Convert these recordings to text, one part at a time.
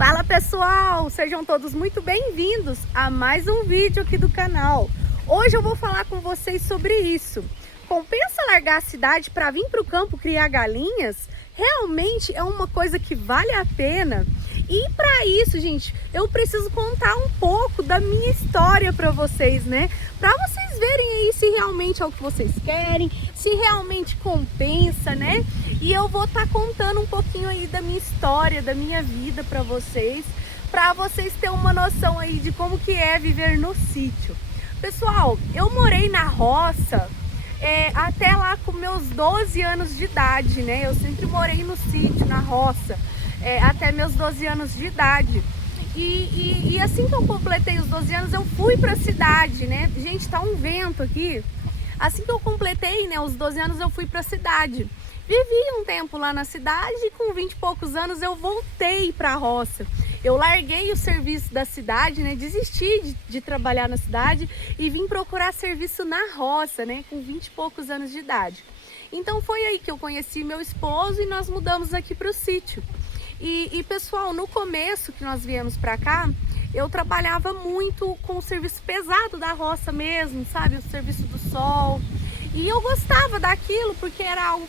Fala pessoal, sejam todos muito bem-vindos a mais um vídeo aqui do canal. Hoje eu vou falar com vocês sobre isso. Compensa largar a cidade para vir para o campo criar galinhas? Realmente é uma coisa que vale a pena? E para isso, gente, eu preciso contar um pouco da minha história para vocês, né? Para vocês verem aí se realmente é o que vocês querem, se realmente compensa, né? E eu vou estar contando um pouquinho aí da minha história, da minha vida para vocês terem uma noção aí de como que é viver no sítio. Pessoal, eu morei na roça até lá com meus 12 anos de idade, né? Eu sempre morei no sítio, na roça, até meus 12 anos de idade. E assim que eu completei os 12 anos, eu fui para a cidade, né? Gente, tá um vento aqui. Assim que eu completei, né, os 12 anos, eu fui para a cidade. Vivi um tempo lá na cidade e com 20 e poucos anos eu voltei para a roça. Eu larguei o serviço da cidade, né? Desisti de trabalhar na cidade e vim procurar serviço na roça, né? Com 20 e poucos anos de idade. Então foi aí que eu conheci meu esposo e nós mudamos aqui para o sítio. E pessoal, no começo que nós viemos para cá, eu trabalhava muito com o serviço pesado da roça mesmo, sabe? O serviço do sol. E eu gostava daquilo porque era algo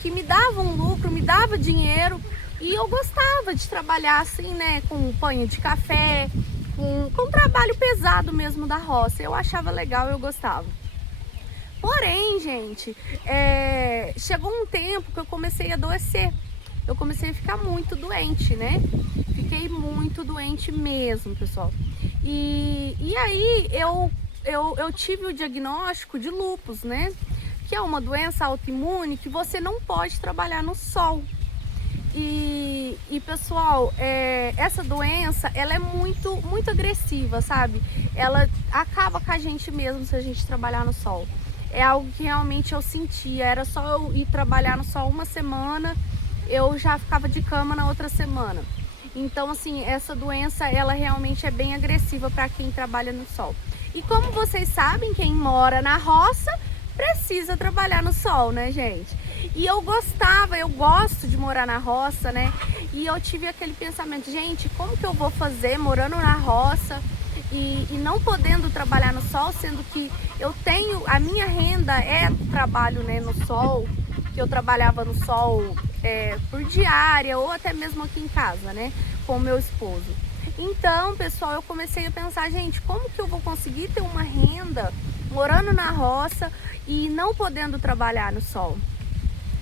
que me dava um lucro, me dava dinheiro. E eu gostava de trabalhar assim, né? Com panho de café, com trabalho pesado mesmo da roça. Eu achava legal, eu gostava. Porém, gente, chegou um tempo que eu comecei a adoecer. Eu comecei a ficar muito doente, né? Fiquei muito doente mesmo, pessoal. E aí eu tive o diagnóstico de lúpus, né? Que é uma doença autoimune que você não pode trabalhar no sol. E pessoal, essa doença, ela é muito agressiva, sabe? Ela acaba com a gente mesmo se a gente trabalhar no sol. É algo que realmente eu sentia. Era só eu ir trabalhar no sol uma semana, eu já ficava de cama na outra semana. Então, assim, essa doença, ela realmente é bem agressiva para quem trabalha no sol. E como vocês sabem, quem mora na roça precisa trabalhar no sol, né, gente? E eu gosto de morar na roça, né? E eu tive aquele pensamento, gente, como que eu vou fazer morando na roça e não podendo trabalhar no sol, sendo que a minha renda é do trabalho, né, no sol, que eu trabalhava no sol por diária ou até mesmo aqui em casa, né, com o meu esposo. Então, pessoal, eu comecei a pensar, gente, como que eu vou conseguir ter uma renda morando na roça e não podendo trabalhar no sol?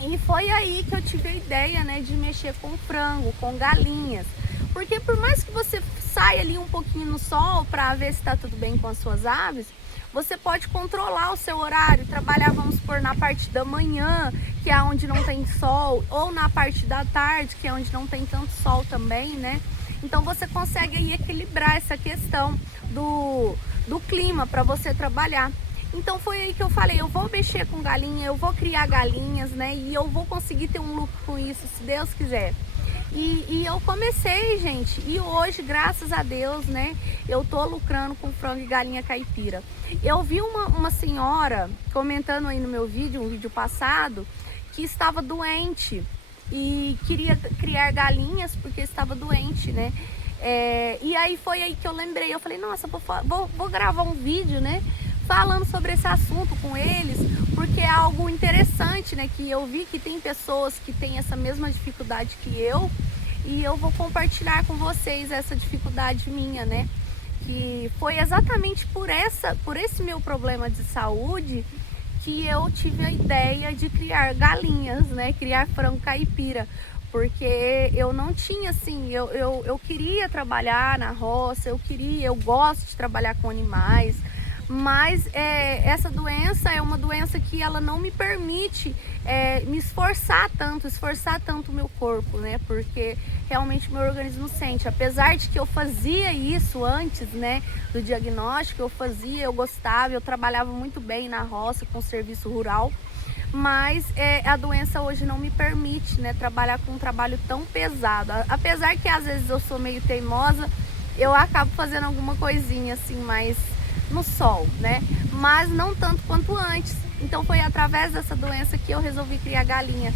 E foi aí que eu tive a ideia, né, de mexer com frango, com galinhas. Porque por mais que você saia ali um pouquinho no sol para ver se está tudo bem com as suas aves, você pode controlar o seu horário, trabalhar, vamos supor, na parte da manhã, que é onde não tem sol, ou na parte da tarde, que é onde não tem tanto sol também, né? Então você consegue aí equilibrar essa questão do clima para você trabalhar. Então foi aí que eu falei, eu vou mexer com galinha, eu vou criar galinhas, né? E eu vou conseguir ter um lucro com isso, se Deus quiser. E eu comecei, gente, e hoje, graças a Deus, né, eu tô lucrando com frango e galinha caipira. Eu vi uma senhora comentando aí no meu vídeo, um vídeo passado, que estava doente e queria criar galinhas porque estava doente, né? E aí foi aí que eu lembrei, eu falei, nossa, vou gravar um vídeo, né, falando sobre esse assunto com eles, porque é algo interessante, né, que eu vi que tem pessoas que têm essa mesma dificuldade que eu, e eu vou compartilhar com vocês essa dificuldade minha, né, que foi exatamente por esse meu problema de saúde que eu tive a ideia de criar galinhas, né, criar frango caipira, porque eu não tinha, assim, eu queria trabalhar na roça, eu gosto de trabalhar com animais, mas essa doença é uma doença que ela não me permite me esforçar tanto o meu corpo, né? Porque realmente o meu organismo sente. Apesar de que eu fazia isso antes, né, do diagnóstico, eu gostava, eu trabalhava muito bem na roça com serviço rural, mas a doença hoje não me permite, né, trabalhar com um trabalho tão pesado. Apesar que às vezes eu sou meio teimosa, eu acabo fazendo alguma coisinha assim, mais no sol, né? Mas não tanto quanto antes. Então foi através dessa doença que eu resolvi criar galinha.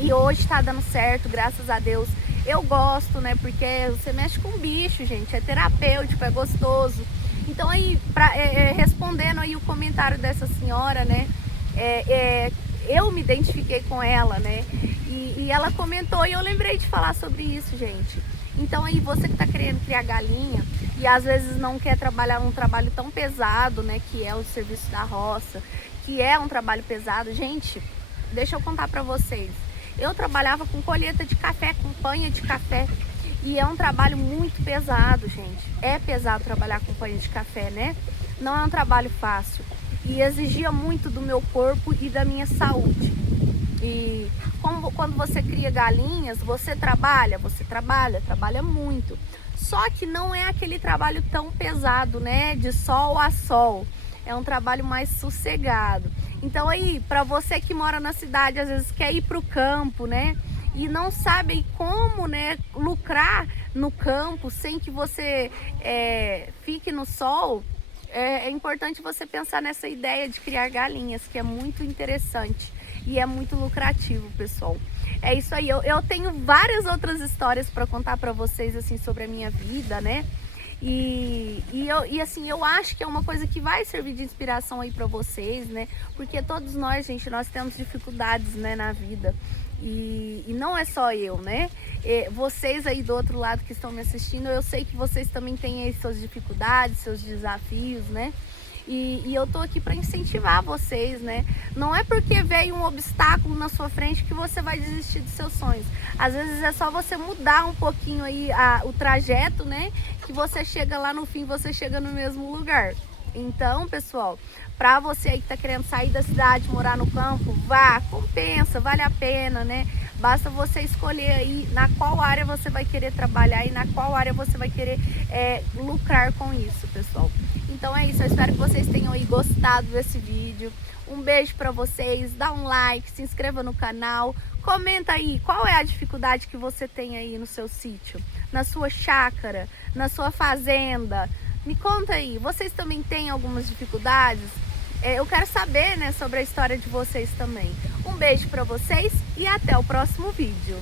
E hoje tá dando certo, graças a Deus. Eu gosto, né? Porque você mexe com bicho, gente, é terapêutico, é gostoso. Então aí, respondendo aí o comentário dessa senhora, né? Eu me identifiquei com ela, né? E ela comentou e eu lembrei de falar sobre isso, gente. Então aí você que tá querendo criar galinha e às vezes não quer trabalhar um trabalho tão pesado, né? Que é o serviço da roça, que é um trabalho pesado. Gente, deixa eu contar pra vocês. Eu trabalhava com colheita de café, com panha de café. E é um trabalho muito pesado, gente. É pesado trabalhar com panha de café, né? Não é um trabalho fácil. E exigia muito do meu corpo e da minha saúde. E quando você cria galinhas, você trabalha muito. Só que não é aquele trabalho tão pesado, né? De sol a sol. É um trabalho mais sossegado. Então aí, para você que mora na cidade, às vezes quer ir para o campo, né? E não sabe como, né, lucrar no campo sem que você fique no sol, é importante você pensar nessa ideia de criar galinhas, que é muito interessante e é muito lucrativo, pessoal. É isso aí, eu tenho várias outras histórias para contar para vocês, assim, sobre a minha vida, né? Assim, eu acho que é uma coisa que vai servir de inspiração aí para vocês, né? Porque todos nós, gente, nós temos dificuldades, né, na vida. E não é só eu, né? Vocês aí do outro lado que estão me assistindo, eu sei que vocês também têm aí suas dificuldades, seus desafios, né? E eu tô aqui para incentivar vocês, né? Não é porque veio um obstáculo na sua frente que você vai desistir dos seus sonhos. Às vezes é só você mudar um pouquinho aí o trajeto, né? Que você chega lá no fim, você chega no mesmo lugar. Então, pessoal, para você aí que tá querendo sair da cidade, morar no campo, vá, compensa, vale a pena, né? Basta você escolher aí na qual área você vai querer trabalhar e na qual área você vai querer lucrar com isso, pessoal. Então é isso, eu espero que vocês tenham aí gostado desse vídeo. Um beijo para vocês, dá um like, se inscreva no canal, comenta aí qual é a dificuldade que você tem aí no seu sítio, na sua chácara, na sua fazenda. Me conta aí, vocês também têm algumas dificuldades? Eu quero saber, né, sobre a história de vocês também. Um beijo para vocês e até o próximo vídeo.